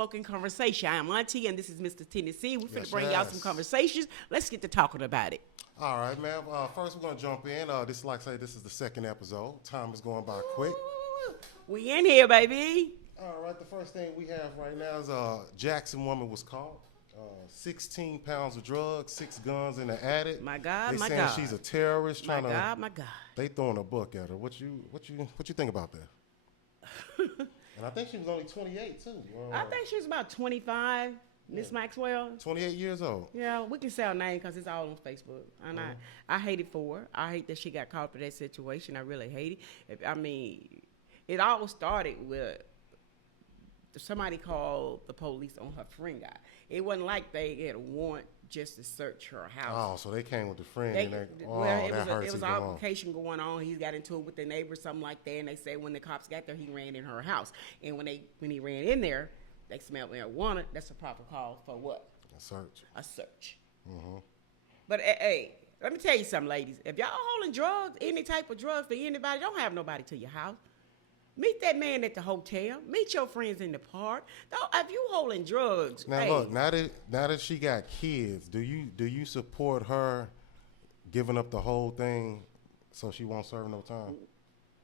Unspoken Conversation. I am Auntie, and this is Mr. Tennessee. We're finna bring y'all some conversations. Let's get to talking about it. All right, man. First, we're going to jump in. This is the second episode. Time is going by quick. Ooh, we in here, baby. All right, the first thing we have right now is Jackson woman was caught. 16 pounds of drugs, 6 guns in the attic. My God, they my saying God. she's a terrorist. My God. They throwing a book at her. What you think about that? And I think she was only 28 too. I think she was about 25. Miss Maxwell. 28 years old. Yeah, we can say her name because it's all on Facebook. And I hate it for her. I hate that she got caught for that situation. I really hate it. It all started with somebody called the police on her friend guy. It wasn't like they had a warrant just to search her house. Oh, so they came with the friend. It was an altercation going on. He got into it with the neighbor, something like that. And they say when the cops got there, he ran in her house. And when he ran in there, they smelled marijuana. That's a proper call for what? A search. A search. Mm-hmm. But hey, let me tell you something, ladies. If y'all holding drugs, any type of drugs for anybody, don't have nobody to your house. Meet that man at the hotel. Meet your friends in the park. If you holding drugs, now look, now that she got kids, do you support her giving up the whole thing so she won't serve no time?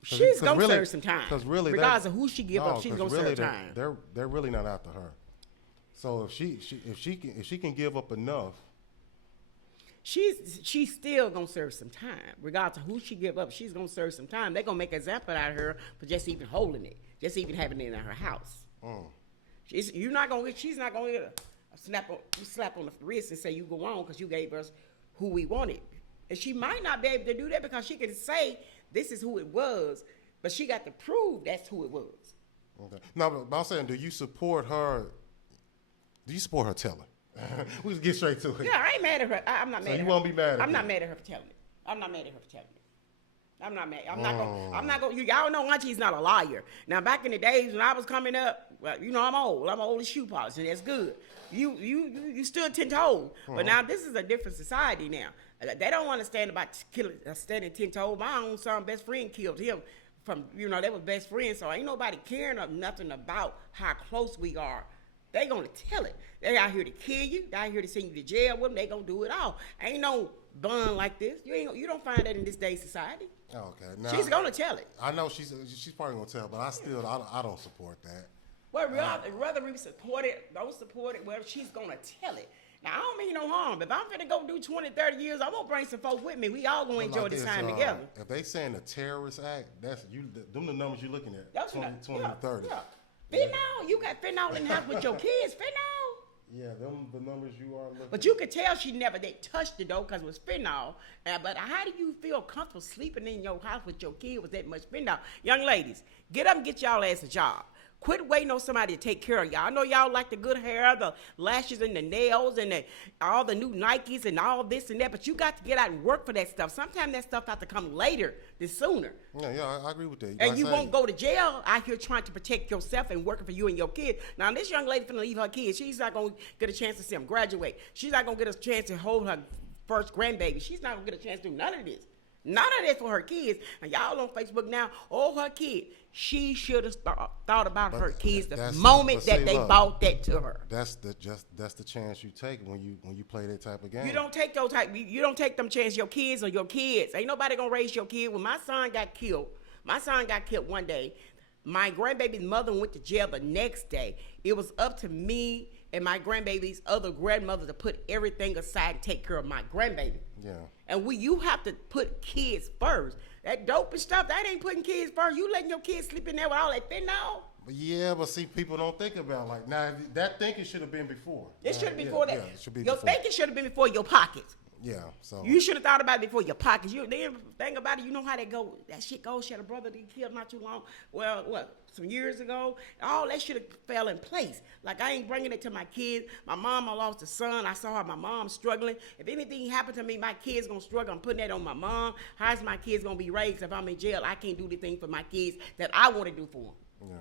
She's gonna serve some time. Because really, regardless of who she give up, she's gonna serve time. They're really not after her. So if she can give up enough. She's still gonna serve some time, regardless of who she give up. She's gonna serve some time. They're gonna make an example out of her for just even holding it, just even having it in her house. She's not gonna get a slap on the wrist and say you go on because you gave us who we wanted. And she might not be able to do that because she can say this is who it was, but she got to prove that's who it was. Okay. No, but I'm saying, do you support her? Do you support her telling? We just get straight to it. Yeah, I ain't mad at her. I'm not mad at her. So you won't be mad at her? I'm not mad at her for telling it. I'm not mad at her for telling it. I'm not mad. I'm not going. Y'all know Auntie's not a liar. Now, back in the days when I was coming up, well, you know I'm old. I'm old as shoe polish, and that's good. You stood 10 toes. But now this is a different society now. They don't understand about standing 10 toes. My own son, best friend, killed him. They were best friends, so ain't nobody caring of nothing about how close we are. They gonna tell it. They out here to kill you. They out here to send you to jail with them. They gonna do it all. Ain't no bun like this. You don't find that in this day society. Okay, now she's gonna tell it. I know she's probably gonna tell, but I don't support that. Well, rather we support it, don't support it. Well, she's gonna tell it. Now I don't mean no harm. If I'm finna go do 20, 30 years, I'm gonna bring some folks with me. We all gonna enjoy this time together. If they saying a terrorist act, that's you. Them the numbers you're looking at. That's 20 to 30. Yeah. Fentanyl, you got fentanyl in the house with your kids. Fentanyl. Yeah, them the numbers you are looking. But you could tell she never did touch it though, because it was fentanyl. But how do you feel comfortable sleeping in your house with your kid with that much fentanyl? Young ladies, get up and get y'all ass a job. Quit waiting on somebody to take care of y'all. I know y'all like the good hair, the lashes and the nails and all the new Nikes and all this and that, but you got to get out and work for that stuff. Sometimes that stuff has to come later than sooner. Yeah, I agree with that. And you won't go to jail out here trying to protect yourself and working for you and your kids. Now, this young lady finna leave her kids. She's not going to get a chance to see them graduate. She's not going to get a chance to hold her first grandbaby. She's not going to get a chance to do none of this. None of that for her kids. And y'all on Facebook now, her kid. She should have thought about her kids the moment that they bought that to her. That's the chance you take when you play that type of game. You don't take them chances. Your kids or your kids. Ain't nobody gonna raise your kid. When my son got killed one day. My grandbaby's mother went to jail the next day. It was up to me and my grandbaby's other grandmother to put everything aside and take care of my grandbaby. Yeah. And you have to put kids first. That dope and stuff, that ain't putting kids first. You letting your kids sleep in there with all that fentanyl? Yeah, but see, people don't think about like now. That thinking should have been before. It should have been before that. Yeah, it should be your before. thinking should have been before your pockets. Yeah, so you should have thought about it before your pockets. The thing about it, you know how that go. That shit goes. She had a brother that killed not too long. Well, some years ago, all that should have fell in place. Like I ain't bringing it to my kids. My mom, I lost a son. I saw my mom struggling. If anything happened to me, my kids gonna struggle. I'm putting that on my mom. How's my kids gonna be raised if I'm in jail? I can't do the thing for my kids that I want to do for them. Yeah.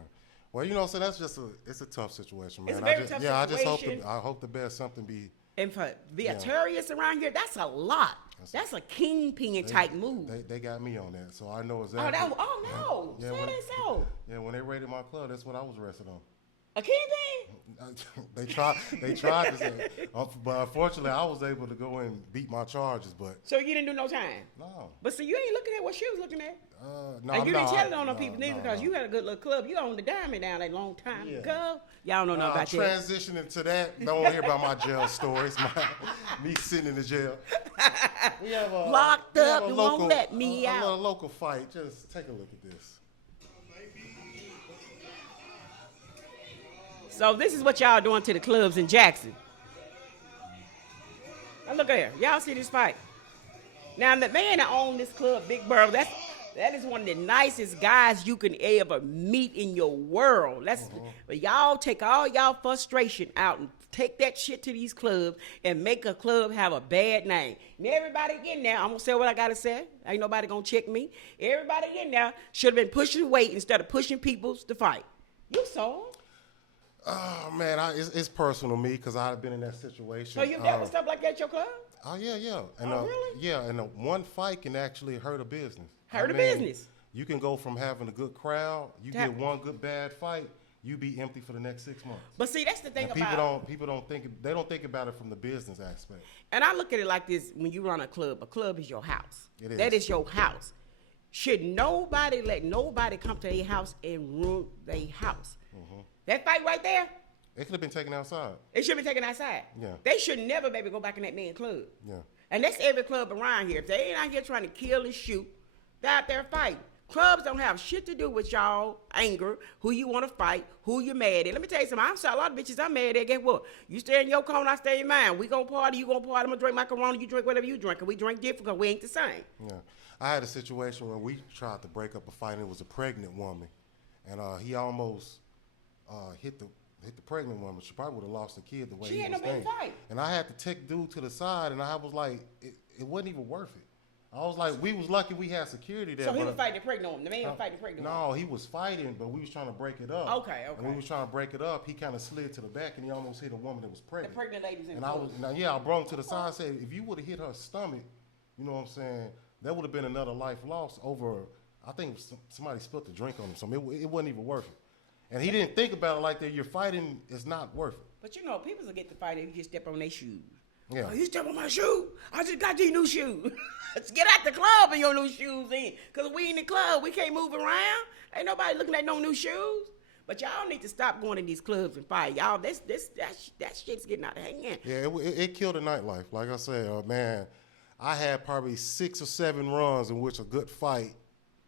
Well, so that's it's a tough situation, man. It's a very tough situation. I hope the best something be. And for the terrorists around here, that's a lot. That's a kingpin type move. They got me on that, so I know exactly. Oh no! Say that so. Yeah, when they raided my club, that's what I was arrested on. A kingpin? They tried to say, but unfortunately, I was able to go and beat my charges. But So you didn't do no time? no, But see, you ain't looking at what she was looking at. no, And you no, didn't tell it on no no, people neither no, because no. you had a good little club. You owned the Diamond down a long time Yeah. ago. Y'all don't know about that. Transitioning to that, don't hear about my jail stories. Me sitting in the jail. We have a, Locked we have up a and local, won't let me a out. little local fight. Just take a look at this. So this is what y'all doing to the clubs in Jackson. Now look at here. Y'all see this fight. Now the man that owned this club, Big Burrow, that is one of the nicest guys you can ever meet in your world. But y'all take all y'all frustration out and take that shit to these clubs and make a club have a bad name. And everybody in there, I'm gonna say what I gotta say. Ain't nobody gonna check me. Everybody in there should have been pushing weight instead of pushing people to fight. You saw 'em. Oh man, it's personal to me because I've been in that situation. So you dealt with stuff like that at your club? Oh yeah. And, really? Yeah, and one fight can actually hurt a business. Hurt a business. You can go from having a good crowd, you To get have- one good bad fight, you be empty for the next 6 months. But see, that's the thing And about people don't think about it from the business aspect. And I look at it like this: when you run a club is your house. It is. That is your house. Should nobody let nobody come to their house and ruin their house? That fight right there, It could have been taken outside. it should be taken outside. Yeah. They should never, baby, go back in that man's club. Yeah. And that's every club around here. If they ain't out here trying to kill and shoot, they're out there fighting. Clubs don't have shit to do with y'all anger, who you want to fight, who you mad at. Let me tell you something. I'm sorry, a lot of bitches I'm mad at. Guess what? You stay in your corner, I stay in mine. We gonna party, you gonna party. I'm gonna drink my Corona, you drink whatever you drink. And we drink different because we ain't the same. Yeah. I had a situation where we tried to break up a fight and it was a pregnant woman. And he almost hit the pregnant woman. She probably would have lost the kid the way She he had was no baby thinking. fight. And I had to take dude to the side and I was like, it wasn't even worth it. I was like, we was lucky we had security there. So he but- was fighting the pregnant woman. The man was fighting the pregnant woman. No, he was fighting, but we was trying to break it up. Okay. And we was trying to break it up. He kind of slid to the back and he almost hit a woman that was The pregnant. pregnant lady's in And the I club. was, I brought him to the side and said, if you would have hit her stomach, you know what I'm saying, that would have been another life lost over, I think somebody spilled the drink on him, so it wasn't even worth it. And he didn't think about it like that. You're fighting, it's not worth it. But you know, people will get to fight if you just step on their shoes. Yeah. Oh, you step on my shoe? I just got these new shoes. Get out the club in your new shoes in. Because we in the club. We can't move around. Ain't nobody looking at no new shoes. But y'all need to stop going in these clubs and fight. Y'all, that shit's getting out of hand. Yeah, it killed the nightlife. Like I said, man, I had probably 6 or 7 runs in which a good fight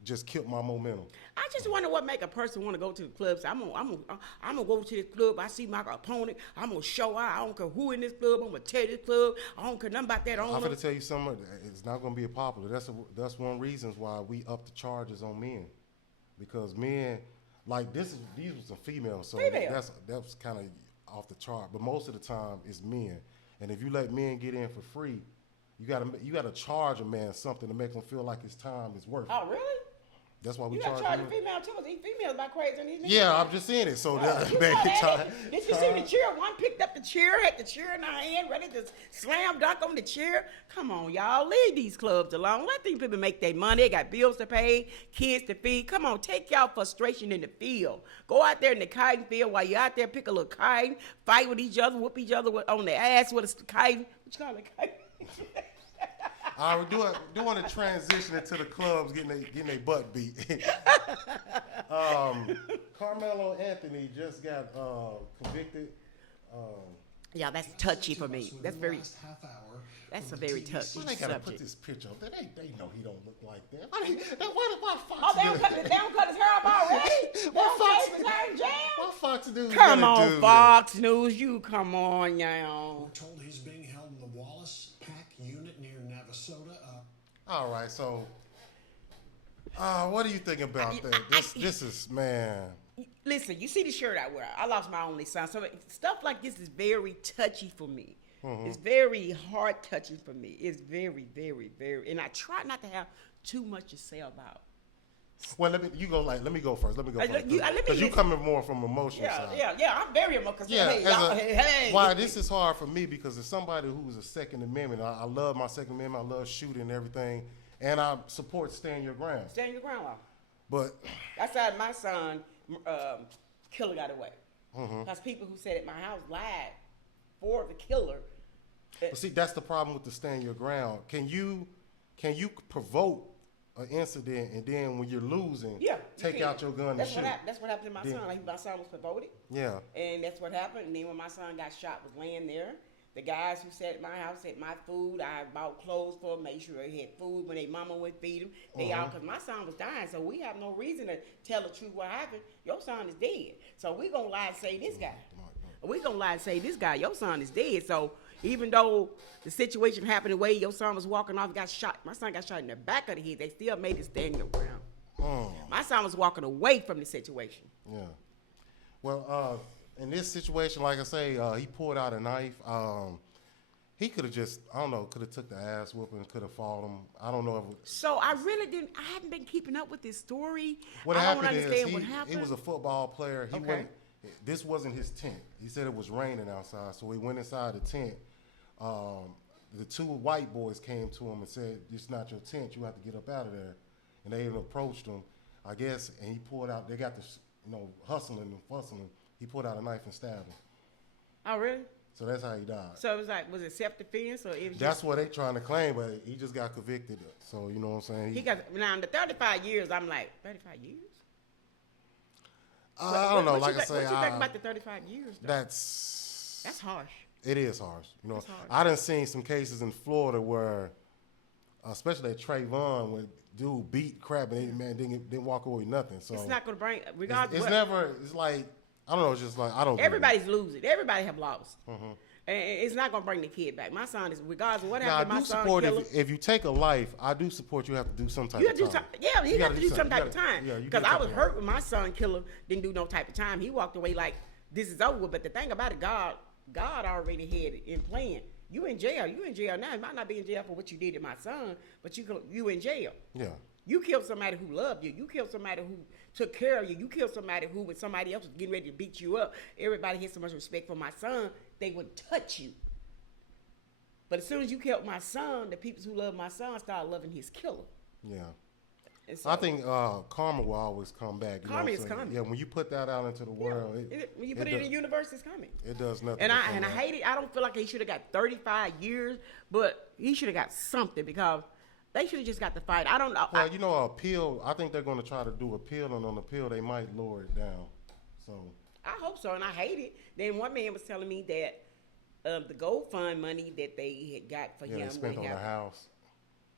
just killed my momentum. I just wonder what make a person want to go to the club. So I'm gonna go to this club. I see my opponent. I'm gonna show out. I don't care who in this club. I'm gonna tell this club. I don't care nothing about that owner. I'm going to tell you something. It's not going to be popular. That's one reason why we up the charges on men, because men like these were some females, so that's kind of off the chart. But most of the time it's men, and if you let men get in for free, you gotta charge a man something to make him feel like his time is worth it. Oh really? That's why we You charge got charge a men. female too. These females about crazy on these niggas. Yeah, I'm just saying it. So Oh, that you man, saw that? charge. Did you see the chair? One picked up the chair, had the chair in her hand, ready to slam dunk on the chair. Come on, y'all. Leave these clubs alone. Let these people make their money. They got bills to pay, kids to feed. Come on, take y'all frustration in the field. Go out there in the kiting field while you're out there, pick a little kite, fight with each other, whoop each other on the ass with a kite. What you call it? Kite? We're doing a transition into the clubs, getting their butt beat. Carmelo Anthony just got convicted. Yeah, that's touchy for me. That's very. Half hour. That's a very touchy Why they gotta put subject. this picture up there? They know he don't look like that. Why Fox Oh, they do don't that? cut his hair up already? They don't Fox- shave his hair in jail? Why Fox do? Come gotta on, do Fox News. You come on, y'all. We're told he's being held in the Wallace Pack unit near Navasota. that? All right, so what do you think about that? This is, man. Listen, you see the shirt I wear. I lost my only son. So stuff like this is very touchy for me. It's very heart touching for me. It's very, very, very. And I try not to have too much to say about. Well, let me go first. Let me go let first. me Because you listen. coming more from emotional side. Yeah. I'm very emotional. Yeah, Hey, y'all, hey. why this is hard for me because as somebody who's a Second Amendment, I love my Second Amendment. I love shooting and everything, and I support stand your ground. Stand your ground, law. But That's how my son, killer got away. Because people who said at my house lied for the killer. But see, that's the problem with the stand your ground. Can you provoke an incident and then when you're losing, take out your gun and shoot? That's what happened to my son. Like, my son was provoked. Yeah. And that's what happened. And then when my son got shot, was laying there. The guys who sat at my house had my food. I bought clothes for them, made sure they had food when their mama would feed them. They all, because my son was dying, so we have no reason to tell the truth what happened. Your son is dead. So we going to lie and say this guy. We going to lie and say this guy, your son is dead. So even though the situation happened the way your son was walking off, got shot, my son got shot in the back of the head, they still made it stand their ground. My son was walking away from the situation. Yeah. Well, in this situation, like I say, he pulled out a knife. He could have just, I don't know, could have took the ass whooping, could have fought him. I don't know. So I really didn't, I haven't been keeping up with this story. What I happened don't understand is what happened. he was a football player. He went, this wasn't his tent. He said it was raining outside, so he went inside the tent. The two white boys came to him and said, "It's not your tent. You have to get up out of there." And they even approached him, I guess, and he pulled out. They got this, hustling and fussing. He pulled out a knife and stabbed him. Oh, really? So that's how he died. So it was like, was it self-defense or it was That's what they trying to claim, but he just got convicted. So you know what I'm saying? He got, now in the 35 years, I'm like, 35 years? I don't know. What Like you I say, what you think about the 35 years, though? That's harsh. It is harsh. Harsh. I done seen some cases in Florida where, especially at Trayvon, when dude beat crap and man didn't walk away with nothing. So it's not going to bring, regardless. It's never. It's like I don't know. It's just like I don't. Everybody's losing. Everybody have lost. And it's not going to bring the kid back. My son is, regardless of what happened, my son support killer. if you take a life, I do support you have to do some type of time. Yeah, he have to do some type of time. Yeah, because I was hurt when my son killer didn't do no type of time. He walked away like this is over. But the thing about it, God already had it in plan. You in jail. You in jail now. You might not be in jail for what you did to my son, but you in jail. Yeah. You killed somebody who loved you. You killed somebody who took care of you. You killed somebody who, when somebody else was getting ready to beat you up, everybody had so much respect for my son, they wouldn't touch you. But as soon as you killed my son, the people who love my son started loving his killer. Yeah. So, I think karma will always come back. Karma is coming. Yeah, when you put that out into the world, when you put it in the universe, it's coming. It does nothing. And I hate it. I don't feel like he should have got 35 years, but he should have got something because they should have just got the fight. I don't know. Well, appeal. I think they're going to try to do appeal, and on appeal they might lower it down. So I hope so, and I hate it. Then one man was telling me that the GoFund money that they had got for him, they spent on the house.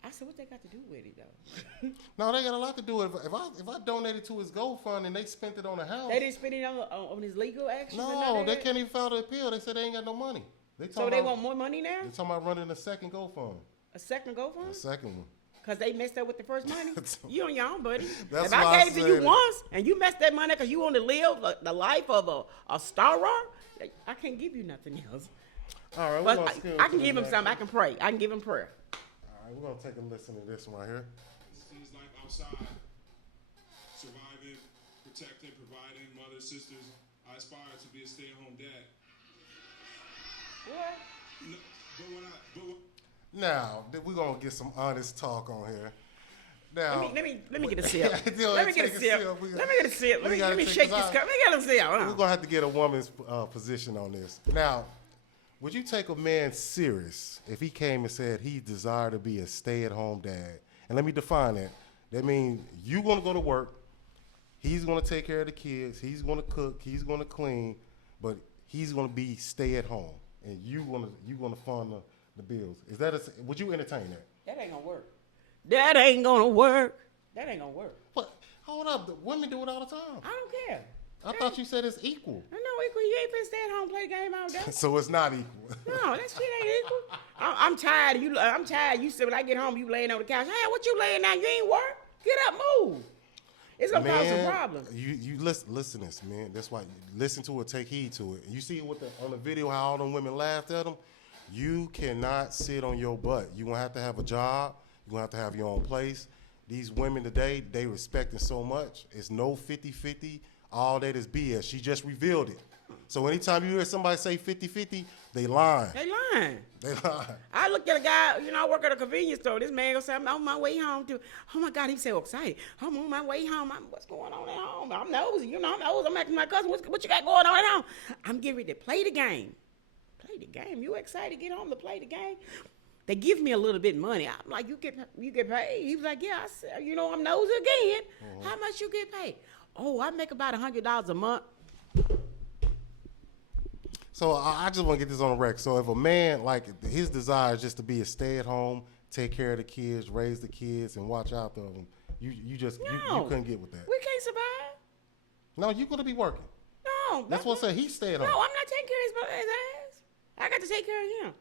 I said, what they got to do with it though? No, they got a lot to do with it. If I donated to his GoFund and they spent it on the house, they didn't spend it on his legal action. No, they can't even file the appeal. They said they ain't got no money. So they want more money now? They're talking about running a second GoFund. A second GoFund? A second one. Because they messed up with the first money? You on your own, buddy. That's if I gave it to you once and you messed that money because you want to live the life of a star rock, I can't give you nothing else. All right, but I can give him something. I can pray. I can give him prayer. All right, we're going to take a listen to this one right here. His life outside, surviving, protecting, providing, mothers, sisters. I aspire to be a stay-at-home dad. What? No, but when Now, we're going to get some honest talk on here. Now, let me get a sip. Let me get a sip. Let me get a sip. Let me shake this cup. Let me get a sip. We're going to have to get a woman's position on this. Now, would you take a man serious if he came and said he desired to be a stay-at-home dad? And let me define that. That means you're going to go to work. He's going to take care of the kids. He's going to cook. He's going to clean. But he's going to be stay-at-home. And you're going to fund the bills. Would you entertain that? That ain't going to work. That ain't going to work. That ain't going to work. What? Hold up. The women do it all the time. I don't care. I thought you said it's equal. I know equal. You ain't finna stay at home play the game all day. So it's not equal. No, that shit ain't equal. I'm tired of you. I'm tired. You said when I get home, you laying on the couch. Hey, what you laying down? You ain't work. Get up, move. It's gonna cause some problems. You listen to this, man. That's why you listen to it, take heed to it. You see on the video how all them women laughed at him? You cannot sit on your butt. You're gonna have to have a job. You're gonna have to have your own place. These women today, they respecting so much. It's no 50-50. All that is BS. She just revealed it. So anytime you hear somebody say 50-50, they lying. They lying. lying. They lying. I looked at a guy, I work at a convenience store. This man goes, I'm on my way home to, oh my God, he so excited. I'm on my way home. What's going on at home? I'm nosy, I'm nosy. I'm asking my cousin, what you got going on at home? I'm getting ready to play the game. Play the game? You excited to get home to play the game? They give me a little bit of money. I'm like, you get paid? He was like, yeah, I said, I'm nosy again. How much you get paid? Oh, I make about $100 a month. So I just want to get this on the record. So if a man, like, his desire is just to be a stay-at-home, take care of the kids, raise the kids, and watch out for them, you couldn't get with that. We can't survive. No, you're going to be working. No. That's what I said. He stayed home. No, I'm not taking care of his ass. I got to take care of him.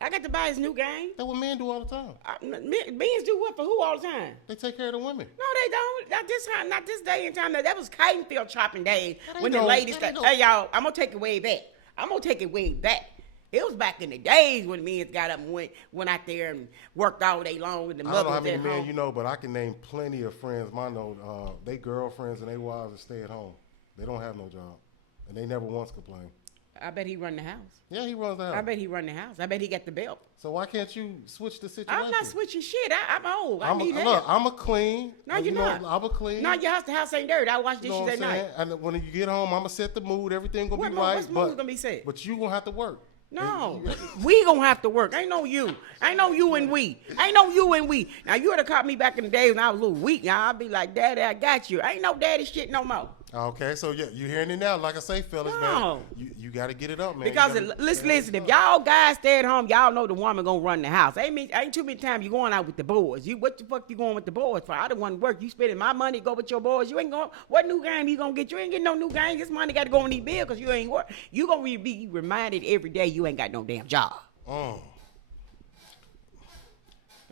I got to buy his new game. That's what men do all the time. Men do what for who all the time? They take care of the women. No, they don't. Not this day and time. That was cotton field chopping days when the no- ladies. that ain't no- Hey, y'all, I'm gonna take it way back. It was back in the days when men got up and went out there and worked all day long with the I don't know mothers how many at men home. you know, but I can name plenty of friends. They girlfriends and they wives that stay at home. They don't have no job, and they never once complain. I bet he run the house. Yeah, he runs the house. I bet he run the house. I bet he got the belt. So why can't you switch the situation? I'm not switching shit. I'm old. I need help. Look, I'm a clean. No, you're not. I'm a clean. No, your house, the house ain't dirty. I wash You know dishes what I'm at saying? night. And when you get home, I'm gonna set the mood. Everything gonna What be mood- right. what's mood gonna be set? But you gonna have to work. No, we gonna have to work. Ain't no you. Ain't no you and we. Ain't no you and we. Now you would have caught me back in the day when I was a little weak. Now I'd be like, Daddy, I got you. Ain't no daddy shit no more. Okay, so yeah, you hearing it now? Like I say, fellas, No. man, you got to get it up, man. Because listen, if y'all guys stay at home, y'all know the woman gonna run the house. Ain't too many times you going out with the boys. What the fuck you going with the boys for? I don't want to work. You spending my money, go with your boys. You ain't going. What new game you gonna get? You ain't getting no new game. This money got to go on these bills because you ain't work. You gonna be reminded every day you ain't got no damn job. And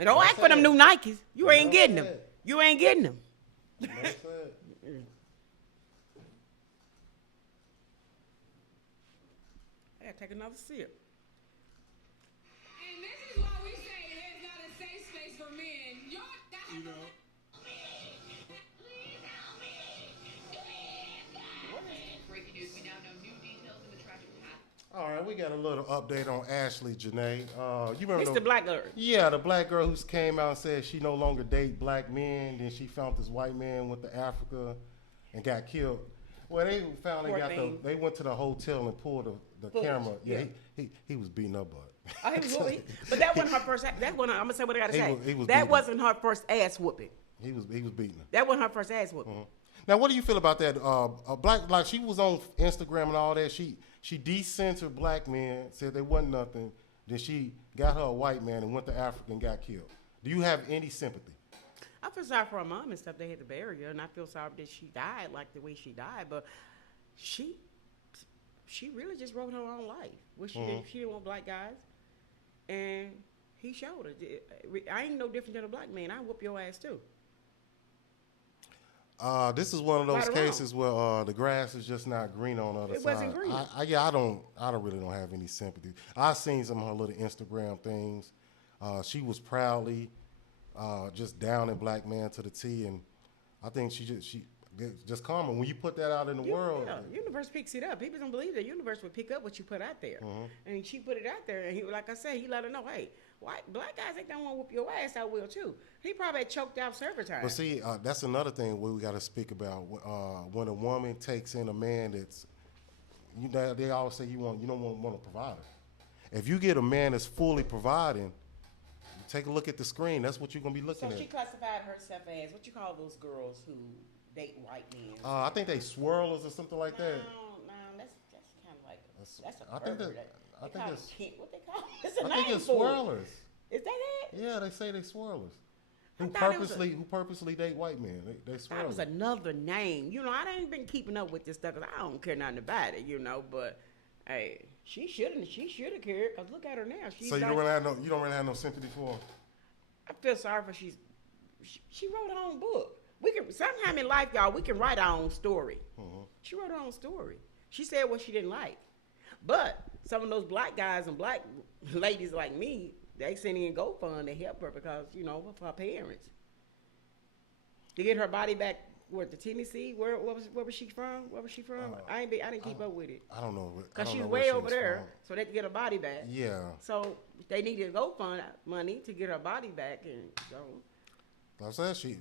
don't act for them new Nikes. You ain't getting them. You ain't getting them. I gotta take another sip. And this is why we say it is not a safe space for men. You know, Breaking news, we now know new details of the tragic path. All right, we got a little update on Ashley Janae. You remember It's the black girl. Yeah, the black girl who came out and said she no longer date black men. Then she found this white man, went to Africa, and got killed. Well, they found Poor thing. they went to the hotel and pulled the Footage, camera. Yeah, yeah. he was beating her butt. Oh, he was really, but that wasn't her first. I'm gonna say what I gotta say. He was that beating. wasn't her first ass whooping. He was beating her. That wasn't her first ass whooping. Now, what do you feel about that? A black, like she was on Instagram and all that. She decentered black men, said they wasn't nothing. Then she got her a white man and went to Africa and got killed. Do you have any sympathy? I feel sorry for her mom and stuff. They had to bury her, and I feel sorry that she died like the way she died. But she really just wrote her own life. What she didn't want black guys, and he showed her. I ain't no different than a black man. I whoop your ass too. This is one of those Right or cases where the grass is just not green on the other It side. wasn't green. I don't have any sympathy. I seen some of her little Instagram things. She was proudly just down a black man to the T, and I think she just karma. When you put that out in the world, Yeah, universe picks it up. People don't believe the universe would pick up what you put out there, and she put it out there. And he, like I said, he let her know, hey, black guys ain't gonna want to whoop your ass. I will too. He probably had choked out several times. But see, that's another thing we got to speak about. When a woman takes in a man that's, they always say you don't want to provide her. If you get a man that's fully providing, take a look at the screen. That's what you're gonna be looking So at. she classified herself as what you call those girls who date white men. I think they swirlers or something like that. No, that's kind of like that's a I think pervert. that- I They think call it's- it what they call it. It's a I name think it's for swirlers. it. Is that it? Yeah, they say they swirlers. I Who thought it was purposely date white men? They That was swirlers. another name. I ain't been keeping up with this stuff because I don't care nothing about it, But hey, she shouldn't. She should have cared. Cause look at her now. She's So you don't really have no sympathy for her. I feel sorry for she wrote her own book. We can sometime in life, y'all, we can write our own story. She wrote her own story. She said what she didn't like. But some of those black guys and black ladies like me, they sent in GoFund to help her because, of her parents. To get her body back what, the Tennessee? Where was she from? Where was she from? I didn't keep up with it. I don't know. Cause she was way over there, so they could get her body back. Yeah. So they needed to go fund money to get her body back, and so. Like I said, she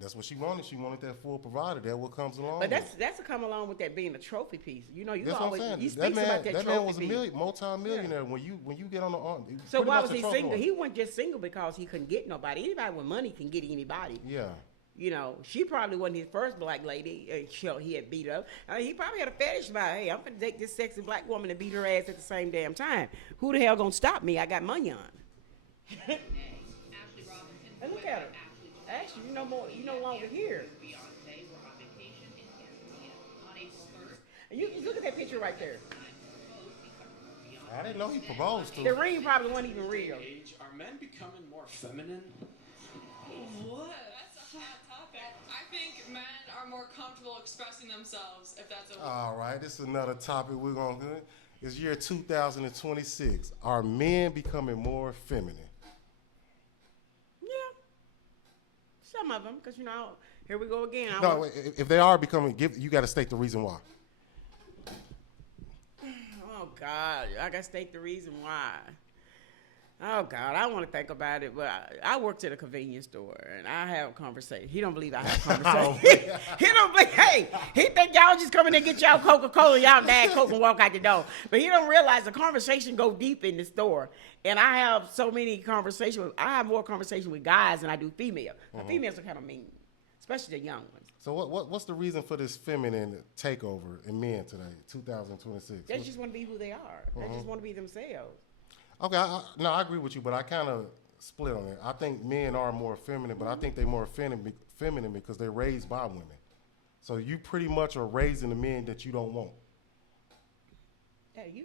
that's what she wanted. She wanted that full provider. That what comes along. But that's to come along with that being a trophy piece. You know, you that's always what I'm saying. you speak about that trophy man was piece. a multi-millionaire when you get on the arm. So why was he single? He wasn't just single because he couldn't get nobody. Anybody with money can get anybody. Yeah. You know, she probably wasn't his first black lady. He had beat up. He probably had a fetish about, hey, I'm gonna take this sexy black woman and beat her ass at the same damn time. Who the hell gonna stop me? I got money on. Ashley Robinson. And look at her. Actually, you no longer here. Beyonce were on vacation in Tanzania on April 3rd. And you look at that picture right there. I didn't know he proposed to. The ring probably wasn't even real. Are men becoming more feminine? What? That's a hot topic. I think men are more comfortable expressing themselves, if that's a All right, this is another topic we're going to do. It's year 2026. Are men becoming more feminine? Yeah. Some of them, because, here we go again. No, if they are becoming, you got to state the reason why. Oh, God. I got to state the reason why. Oh, God. I don't want to think about it, but I worked at a convenience store, and I have a conversation. He don't believe I have a conversation. He don't believe, hey, he think y'all just come in and get y'all Coca-Cola, y'all dad Coke and walk out the door. But he don't realize the conversation go deep in the store. And I have so many conversations. I have more conversation with guys than I do females. Females are kind of mean, especially the young ones. So what's the reason for this feminine takeover in men today, 2026? They just want to be who they are. They just want to be themselves. Okay, I agree with you, but I kind of split on it. I think men are more feminine, but I think they're more feminine because they're raised by women. So you pretty much are raising the men that you don't want. Yeah,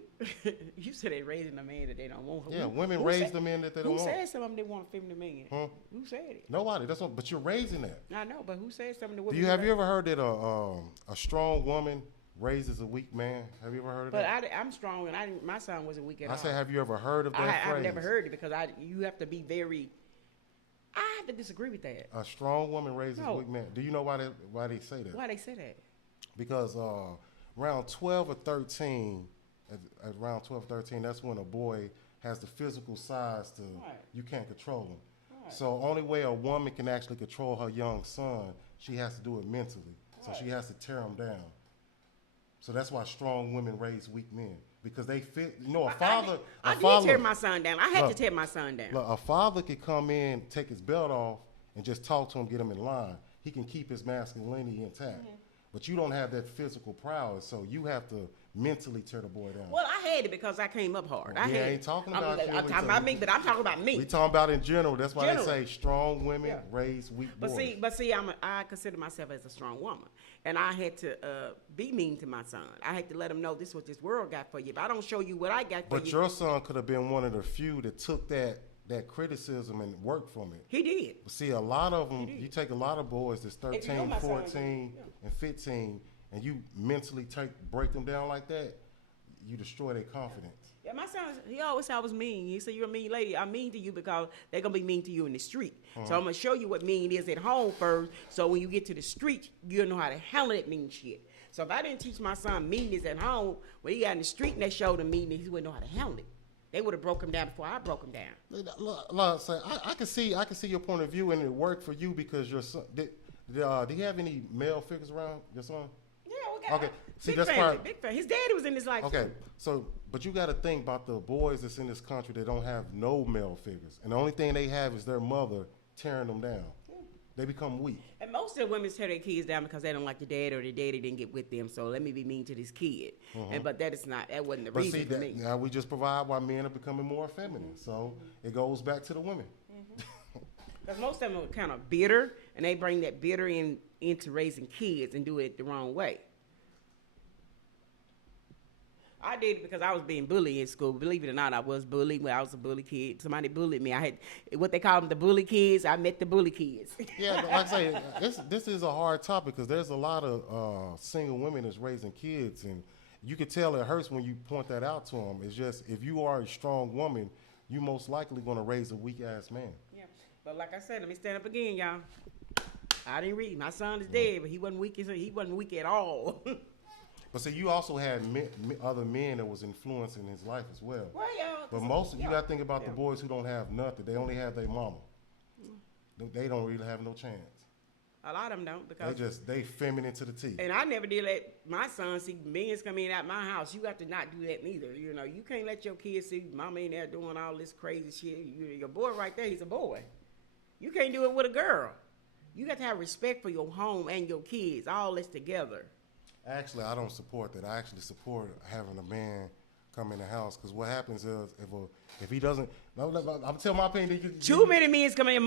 you said they raising a man that they don't want. Yeah, women raise the men that they don't want. Who said some of them they want a feminine man? Who said it? Nobody. But you're raising that. I know, but who said something? To Have you ever heard that a strong woman raises a weak man? Have you ever heard of that? But I'm strong, and my son wasn't weak at all. I said, have you ever heard of that phrase? I've never heard it because you have to be very. I have to disagree with that. A strong woman raises a weak man. Do you know why they say that? Why they say that? Because around 12 or 13, around 12 or 13, that's when a boy has the physical size to you can't control him. Right. So only way a woman can actually control her young son, she has to do it mentally. So she has to tear him down. So that's why strong women raise weak men, because they fit. A father. I did tear my son down. I had to tear my son down. Look, a father could come in, take his belt off, and just talk to him, get him in line. He can keep his masculinity intact. But you don't have that physical prowess, so you have to mentally tear the boy down. Well, I had it because I came up hard. I ain't talking about you. I'm talking about me, but I'm talking about me. We talking about in general. That's why they say strong women raise weak boys. But see, I consider myself as a strong woman, and I had to be mean to my son. I had to let him know this is what this world got for you. If I don't show you what I got for you, but your son could have been one of the few that took that criticism and worked from it. He did. But see, a lot of them, you take a lot of boys that's 13, 14, and 15, and you mentally break them down like that, you destroy their confidence. Yeah, my son, he always said I was mean. He said, you're a mean lady. I'm mean to you because they're going to be mean to you in the street. So I'm going to show you what mean is at home first, so when you get to the street, you'll know how to handle that mean shit. So if I didn't teach my son meanness at home, when he got in the street and they showed him meanness, he wouldn't know how to handle it. They would have broke him down before I broke him down. Look, I can see your point of view, and it worked for you because your son. Do you have any male figures around your son? Yeah, we got okay. See, big that's family, big family. His daddy was in his life. Okay, too. so but you got to think about the boys that's in this country that don't have no male figures, and the only thing they have is their mother tearing them down. They become weak. And most of the women tear their kids down because they don't like the dad or the daddy didn't get with them. So let me be mean to this kid. But that wasn't the reason for me. Now we just provide why men are becoming more feminine. So it goes back to the women. Because most of them are kind of bitter, and they bring that bitter into raising kids and do it the wrong way. I did it because I was being bullied in school. Believe it or not, I was bullied when I was a bully kid. Somebody bullied me. I had what they call them, the bully kids. I met the bully kids. Yeah, but like I say, this is a hard topic because there's a lot of single women that's raising kids, and you can tell it hurts when you point that out to them. It's just if you are a strong woman, you most likely going to raise a weak ass man. Yeah, but like I said, let me stand up again, y'all. I didn't read. My son is dead, but he wasn't weak. He wasn't weak at all. But see, you also had other men that was influencing his life as well. Well, yeah. But most of you got to think about the boys who don't have nothing. They only have their mama. They don't really have no chance. A lot of them don't because they feminine to the T. And I never did let my son see men come in out my house. You got to not do that neither. You know, you can't let your kids see mama in there doing all this crazy shit. Your boy right there, he's a boy. You can't do it with a girl. You got to have respect for your home and your kids, all this together. Actually, I don't support that. I actually support having a man come in the house because what happens is if he doesn't, I'm telling my opinion. Too many men coming in,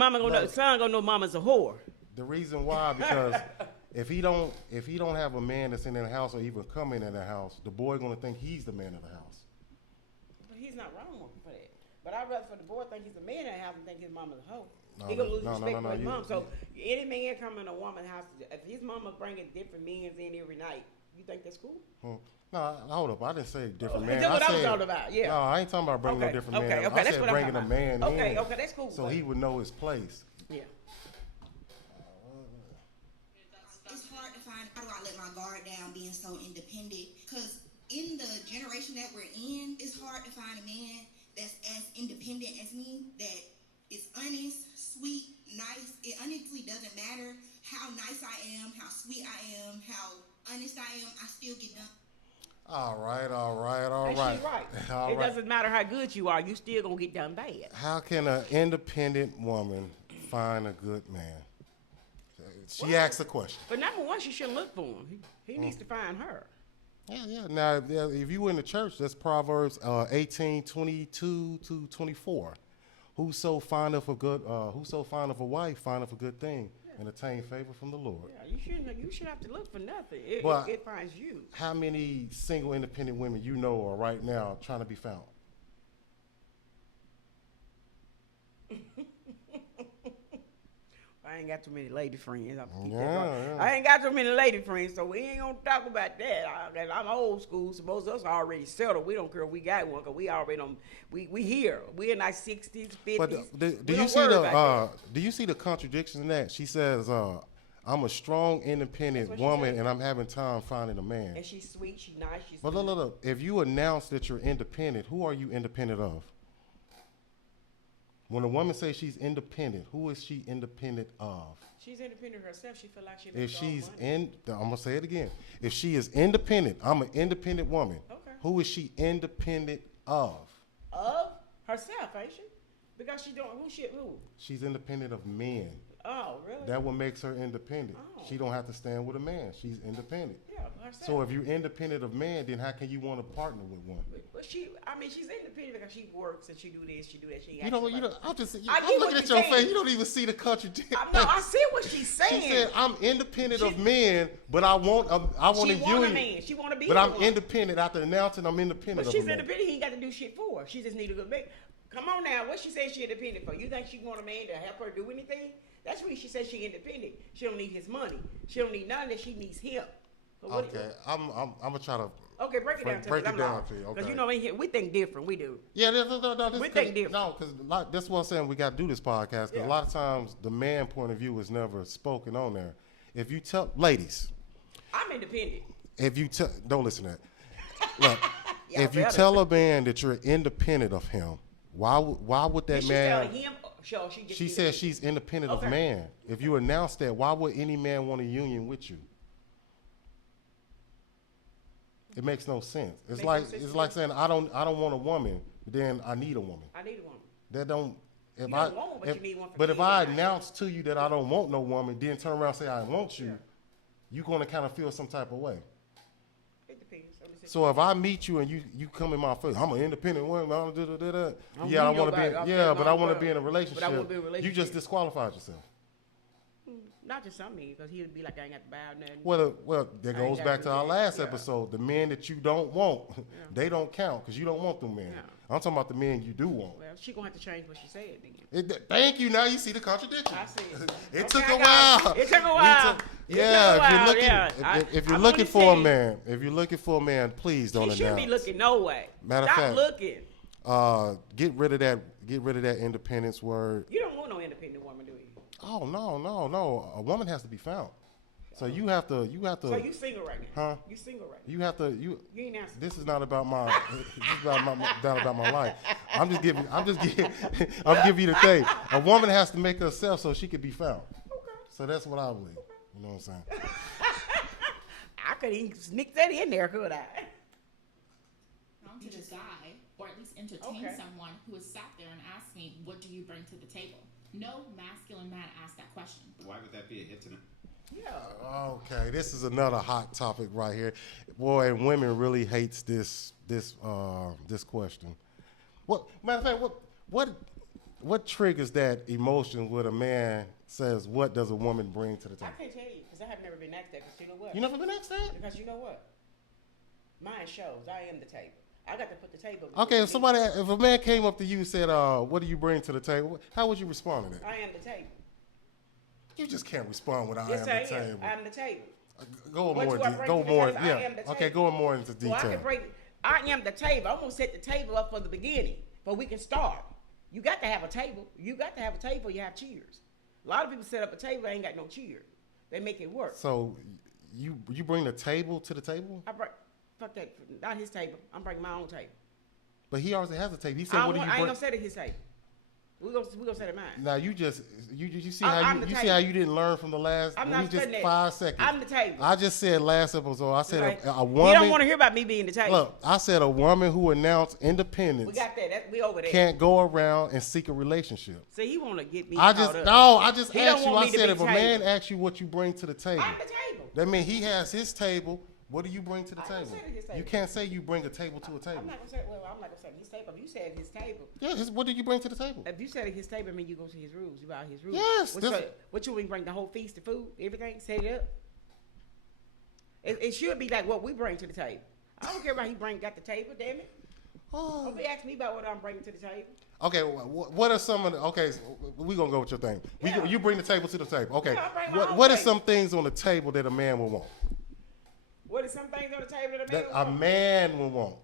son gonna know mama's a whore. The reason why, because if he don't have a man that's in the house or even coming in the house, the boy gonna think he's the man of the house. But he's not wrong for that. But I'd rather for the boy think he's the man of the house and think his mama's a hoe. He gonna lose respect for his mom. So any man coming in a woman's house, if his mama bringing different men in every night, you think that's cool? No, hold up. I didn't say different man. That's what I was talking about. Yeah. No, I ain't talking about bringing no different man. Okay, I that's said what bringing I'm a man in. Okay, that's cool. So he would know his place. Yeah. It's hard to find how do I let my guard down being so independent, because in the generation that we're in, it's hard to find a man that's as independent as me, that is honest, sweet, nice. It honestly doesn't matter how nice I am, how sweet I am, how honest I am, I still get done. All right. She's right. It doesn't matter how good you are, you still gonna get done bad. How can an independent woman find a good man? She asked the question. But number one, she shouldn't look for him. He needs to find her. Yeah. Now, if you in the church, that's Proverbs 18:22-24. Whoso findeth a wife findeth a good thing and attain favor from the Lord. Yeah, you should have to look for nothing. It finds you. How many single independent women you know are right now trying to be found? I ain't got too many lady friends. Yeah. I ain't got too many lady friends, so we ain't gonna talk about that. I'm old school, so most of us are already settled. We don't care if we got one, cause we already we here. We in our 60s, 50s. But do you see the contradiction in that? She says, "I'm a strong, independent woman, and I'm having time finding a man." And she's sweet, she's nice, she's. But look, if you announce that you're independent, who are you independent of? When a woman says she's independent, who is she independent of? She's independent herself. She feel like she. If she's I'm gonna say it again. If she is independent, I'm an independent woman. Okay. Who is she independent of? Of herself, ain't she? Because she don't. Who? She's independent of men. Oh, really? That what makes her independent. Oh. She don't have to stand with a man. She's independent. Yeah, herself. So if you're independent of man, then how can you want to partner with one? But she's independent because she works and she do this, she do that. She I'm looking what at your saying. face. You don't even see the contradiction. No, I see what she's saying. She said, "I'm independent of men, but I want a She want a man. She want to be. But I'm one. independent after announcing I'm independent But of she's a man." independent. He ain't got to do shit for her. She just need a good man. Come on now. What she say she independent for? You think she want a man to help her do anything? That's when she says she independent. She don't need his money. She don't need none of that. She needs him. Okay, I'm gonna try to. Okay, break it down to me. Break it down to you. Okay. Because you know in here we think different. We do. Yeah, no. We think different. No, because that's what I'm saying. We got to do this podcast because a lot of times the man point of view is never spoken on there. If you tell ladies, I'm independent. If you don't listen to that. Look, if you better. tell a man that you're independent of him, why would that man? She tell him. She says she's independent of man. If you announce that, why would any man want a union with you? It makes no sense. It's like saying I don't want a woman, but then I need a woman. I need a woman. That don't. If you don't want one, but you need one for but if kids, I right? announce to you that I don't want no woman, then turn around and say I want you, you're gonna kind of feel some type of way. It depends. So if I meet you and you come in my face, I'm an independent woman. I want to be. But I want to be in a relationship. You just disqualified yourself. Not just some men, because he would be like, I ain't got to bow nothing. Well, that goes back to our last episode. The men that you don't want, they don't count because you don't want them men. Yeah. I'm talking about the men you do want. Well, she gonna have to change what she said then. Thank you. Now you see the contradiction. I see it. It took a while. It took a while. If you're looking for a man, please don't announce. She shouldn't be looking no way. Matter of fact, looking. Get rid of that independence word. You don't want no independent woman, do you? Oh no. A woman has to be found. So you have to. So you single right now? Huh? You single right now? You have to. You ain't answering. This is not about my. This is not about my life. I'm giving you the thing. A woman has to make herself so she can be found. Okay. So that's what I believe. You know what I'm saying? I could even sneak that in there, could I? To this guy, or at least entertain someone who has sat there and asked me, "What do you bring to the table?" No masculine man asked that question. Why would that be a hit to me? Yeah. Okay, this is another hot topic right here. Boy, and women really hates this question. Matter of fact, what triggers that emotion when a man says, "What does a woman bring to the table?" I can't tell you because I have never been asked that. Because you know what? You never been asked that? Because you know what? Mine shows I am the table. I got to put the table. Okay, if a man came up to you and said, "What do you bring to the table?" How would you respond to that? I am the table. You just can't respond with "I Yes, am the table." I am the table. Go What more. do I bring Go to the more. table? I Yeah. am the Okay, table. going more into detail. Well, I am the table. I'm gonna set the table up for the beginning, but we can start. You got to have a table. You got to have a table. You have cheers. A lot of people set up a table. They ain't got no cheer. They make it work. So, you bring the table to the table? Fuck that. Not his table. I'm bringing my own table. But he already has a table. He said, "What do you bring?" I ain't gonna set it his table. We gonna set it mine. Now you see I'm how you didn't learn from the last. I'm not just studying that. 5 seconds. I'm the table. I just said last episode. I said Like, a woman. You don't want to hear about me being the table. Look, I said a woman who announced We independence got that. We over there. can't go around and seek a relationship. See, he want to get me. I caught just up. He asked don't you. want I me to said be if a table. man asks you what you bring to the table, I'm the table. that means he has his table. What do you bring to the I table? didn't say his table. You can't say you bring a table to a table. I'm not gonna say. Well, I'm not gonna say his table. If you said his table. Yeah, what do you bring to the table? If you said his table, I mean you go to his rules. You buy his rules. Yes, What you bring? The whole feast, the food, everything. Set it up. It should be like what we bring to the table. I don't care about got the table. Damn it. Oh. Don't be asking me about what I'm bringing to the table. Okay, what are some of the? Okay, so we gonna go with your thing. Yeah. You bring the table to the table. Okay, Yeah, I bring my own what are table. some things on the table that a man will want? What is some things on the table that That a man will want.